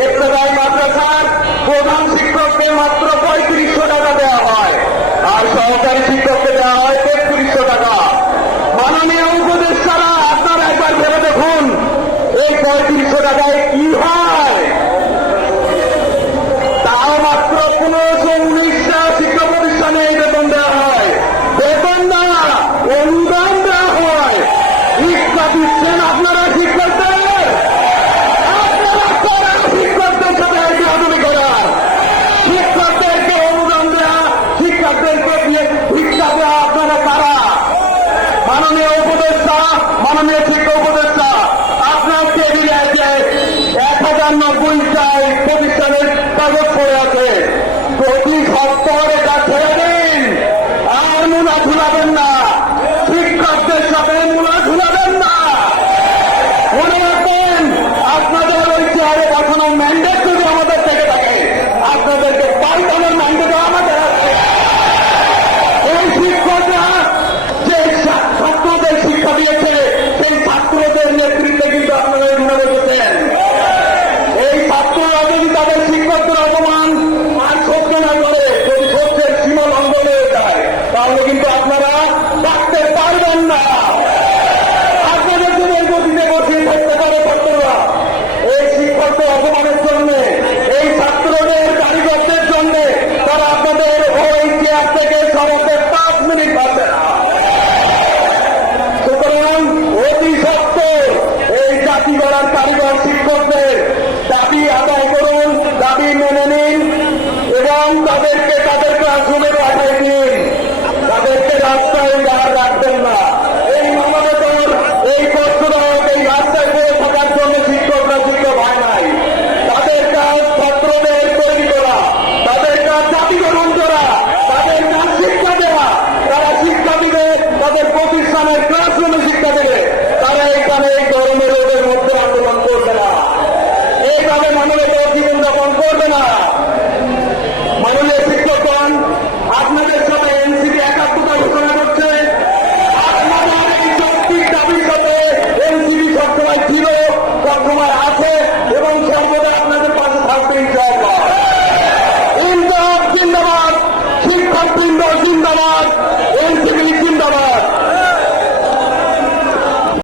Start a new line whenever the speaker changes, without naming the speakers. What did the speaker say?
ইত্তেদাই মাদ্রাসার প্রধান শিক্ষককে মাত্র পঁয়ত্রিশশো টাকা দেওয়া হয়। আর সহকারী শিক্ষককে দেওয়া হয় তেত্রিশশো টাকা। মাননীয় উপদেষ্টারা, আপনারা একবার ভেবে দেখুন, এই পঁয়ত্রিশশো টাকায় কি হয়? তাও মাত্র পনেরোশো উনিশটা শিক্ষা প্রতিষ্ঠানে এই বেতন দেওয়া হয়। বেতন না, অনুদান দেওয়া হয়। শিক্ষা দিচ্ছেন মাননীয় উপদেষ্টা মাননীয় শিক্ষা উপদেষ্টা আপনার টেবিলে আছে এক হাজার নব্বইটাই প্রতিষ্ঠানের কাগজ পড়ে পার্টি মেনে উদযাপন করবে না।